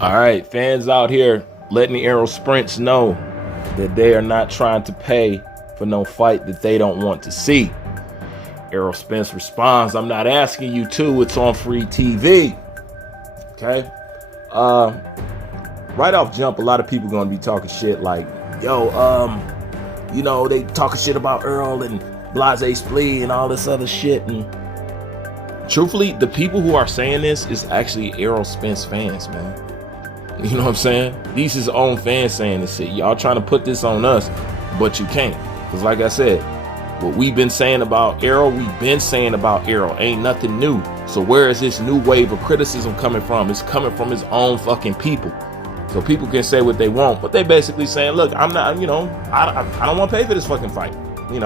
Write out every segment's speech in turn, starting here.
All right, fans out here letting the Eroll Spence know that they are not trying to pay for no fight that they don't want to see. Eroll Spence responds, "I'm not asking you to, it's on free TV." Okay. Right off jump, a lot of people gonna be talking shit like, yo, they talking shit about Eroll and Blase Splee and all this other shit. And truthfully, the people who are saying this is actually Eroll Spence fans, man. You know what I'm saying? These his own fans saying this shit. Y'all trying to put this on us, but you can't. Because like I said, what we've been saying about Eroll, we've been saying about Eroll. Ain't nothing new. So where is this new wave of criticism coming from? It's coming from his own fucking people. So people can say what they want, but they basically saying, look, I'm not, I don't want to pay for this fucking fight. And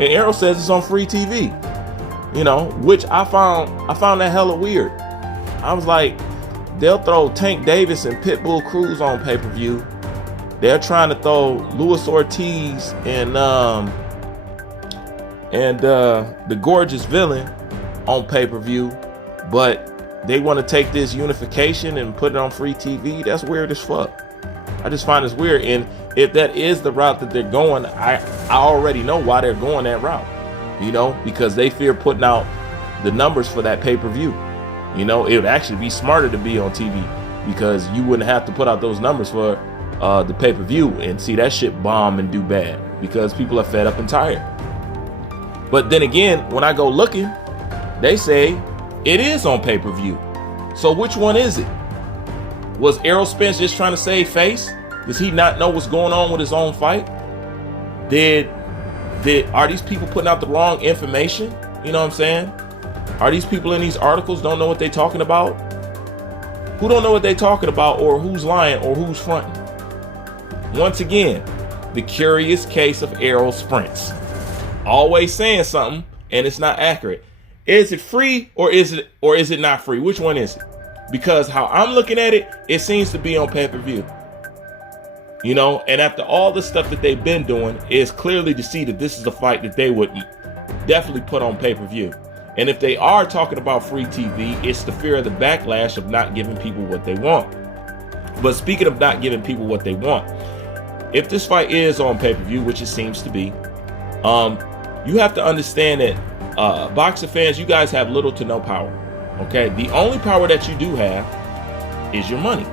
Eroll says it's on free TV. Which I found that hella weird. I was like, they'll throw Tank Davis and Pitbull Cruz on pay-per-view. They're trying to throw Luis Ortiz and the Gorgeous Villain on pay-per-view, but they want to take this unification and put it on free TV. That's weird as fuck. I just find this weird. And if that is the route that they're going, I already know why they're going that route. Because they fear putting out the numbers for that pay-per-view. It would actually be smarter to be on TV because you wouldn't have to put out those numbers for the pay-per-view and see that shit bomb and do bad because people are fed up and tired. But then again, when I go looking, they say it is on pay-per-view. So which one is it? Was Eroll Spence just trying to save face? Does he not know what's going on with his own fight? Are these people putting out the wrong information? You know what I'm saying? Are these people in these articles don't know what they're talking about? Who don't know what they're talking about, or who's lying, or who's fronting? Once again, the curious case of Eroll Spence. Always saying something and it's not accurate. Is it free or is it not free? Which one is it? Because how I'm looking at it, it seems to be on pay-per-view. And after all the stuff that they've been doing, it's clearly to see that this is a fight that they would definitely put on pay-per-view. And if they are talking about free TV, it's the fear of the backlash of not giving people what they want. But speaking of not giving people what they want, if this fight is on pay-per-view, which it seems to be, you have to understand that boxer fans, you guys have little to no power. Okay, the only power that you do have is your money.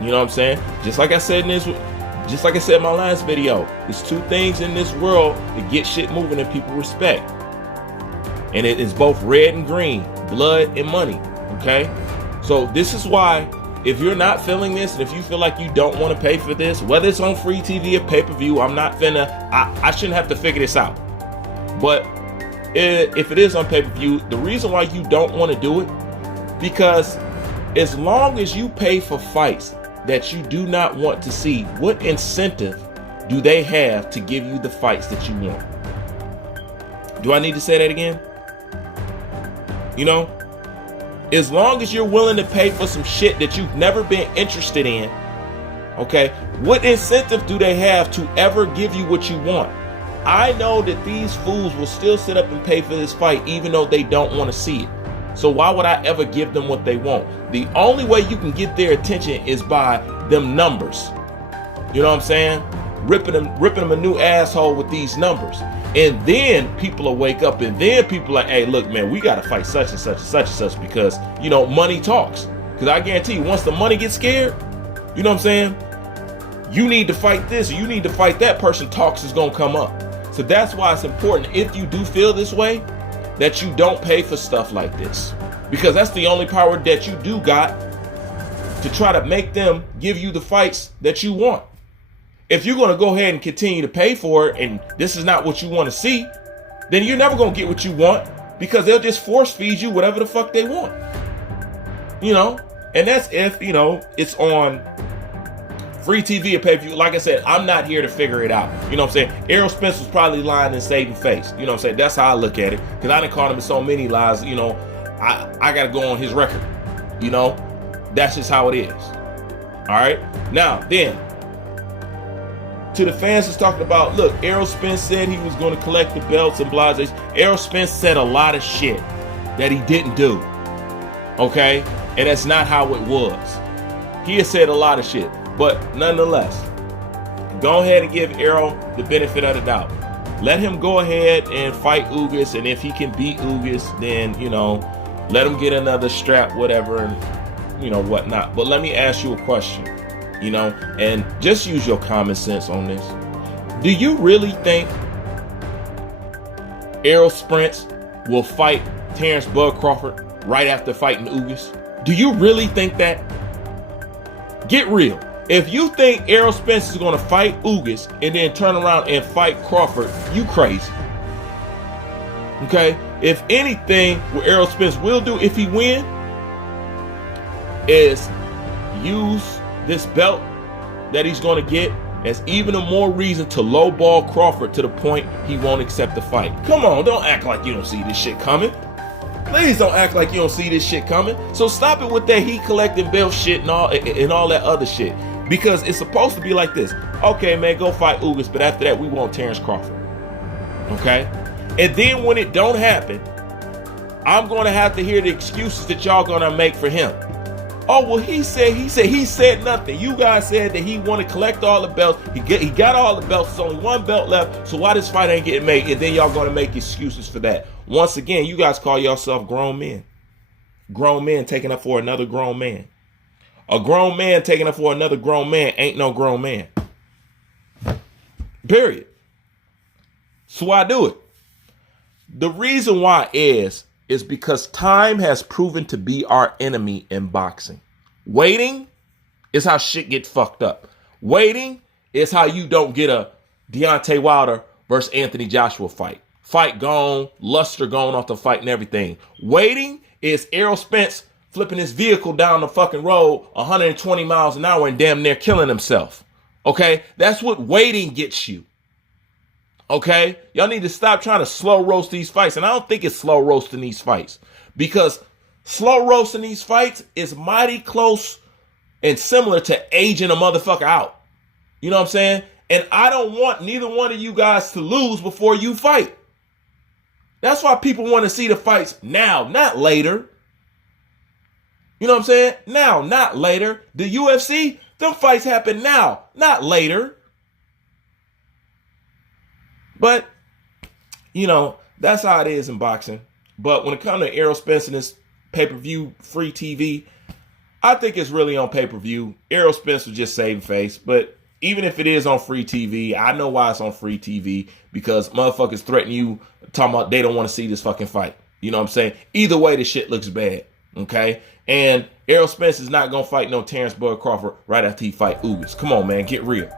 You know what I'm saying? Just like I said in my last video, there's two things in this world that get shit moving and people respect. And it is both red and green, blood and money. Okay, so this is why if you're not feeling this, and if you feel like you don't want to pay for this, whether it's on free TV or pay-per-view, I shouldn't have to figure this out. But if it is on pay-per-view, the reason why you don't want to do it, because as long as you pay for fights that you do not want to see, what incentive do they have to give you the fights that you want? Do I need to say that again? As long as you're willing to pay for some shit that you've never been interested in, okay, what incentive do they have to ever give you what you want? I know that these fools will still sit up and pay for this fight even though they don't want to see it. So why would I ever give them what they want? The only way you can get their attention is by them numbers. You know what I'm saying? Ripping them a new asshole with these numbers. And then people will wake up and then people are like, hey, look, man, we got to fight such and such and such and such because, money talks. Because I guarantee you, once the money gets scared, you know what I'm saying? You need to fight this or you need to fight that person, talks is going to come up. So that's why it's important, if you do feel this way, that you don't pay for stuff like this. Because that's the only power that you do got to try to make them give you the fights that you want. If you're going to go ahead and continue to pay for it and this is not what you want to see, then you're never going to get what you want because they'll just force feed you whatever the fuck they want. And that's if, it's on free TV or pay-per-view. Like I said, I'm not here to figure it out. You know what I'm saying? Eroll Spence was probably lying and saving face. You know what I'm saying? That's how I look at it. Because I done caught him in so many lies. I got to go on his record. That's just how it is. All right? Now, then, to the fans that's talking about, look, Eroll Spence said he was going to collect the belts and blase. Eroll Spence said a lot of shit that he didn't do. Okay? And that's not how it was. He has said a lot of shit, but nonetheless, go ahead and give Eroll the benefit of the doubt. Let him go ahead and fight Ugas, and if he can beat Ugas, then, you know, let him get another strap, whatever, and, you know, whatnot. But let me ask you a question, you know, and just use your common sense on this. Do you really think Eroll Spence will fight Terrence Bud Crawford right after fighting Ugas? Do you really think that? Get real. If you think Eroll Spence is going to fight Ugas and then turn around and fight Crawford, you crazy. Okay? If anything, what Eroll Spence will do if he win is use this belt that he's going to get as even a more reason to lowball Crawford to the point he won't accept the fight. Come on, don't act like you don't see this shit coming. Please don't act like you don't see this shit coming. So stop it with that he collecting belt shit and all that other shit. Because it's supposed to be like this. Okay, man, go fight Ugas, but after that, we want Terrence Crawford. Okay? And then when it don't happen, I'm going to have to hear the excuses that y'all going to make for him. Oh, well, he said nothing. You guys said that he want to collect all the belts. He got all the belts. There's only one belt left. So why this fight ain't getting made? And then y'all going to make excuses for that. Once again, you guys call yourself grown men. Grown men taking up for another grown man. A grown man taking up for another grown man ain't no grown man. Period. So why do it? The reason why is because time has proven to be our enemy in boxing. Waiting is how shit get fucked up. Waiting is how you don't get a Deontay Wilder versus Anthony Joshua fight. Fight gone, luster gone off the fight and everything. Waiting is Eroll Spence flipping his vehicle down the fucking road 120 miles an hour and damn near killing himself. Okay? That's what waiting gets you. Okay? Y'all need to stop trying to slow roast these fights. And I don't think it's slow roasting these fights. Because slow roasting these fights is mighty close and similar to aging a motherfucker out. You know what I'm saying? And I don't want neither one of you guys to lose before you fight. That's why people want to see the fights now, not later. You know what I'm saying? Now, not later. The UFC, them fights happen now, not later. But, you know, that's how it is in boxing. But when it comes to Eroll Spence and this pay-per-view free TV, I think it's really on pay-per-view. Eroll Spence was just saving face. But even if it is on free TV, I know why it's on free TV. Because motherfuckers threaten you, talking about they don't want to see this fucking fight. You know what I'm saying? Either way, the shit looks bad. Okay? And Eroll Spence is not going to fight no Terrence Bud Crawford right after he fight Ugas. Come on, man. Get real.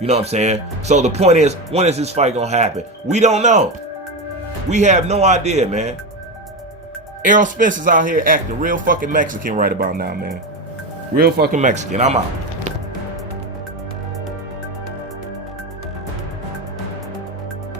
You know what I'm saying? So the point is, when is this fight going to happen? We don't know. We have no idea, man. Eroll Spence is out here acting real fucking Mexican right about now, man. Real fucking Mexican. I'm out.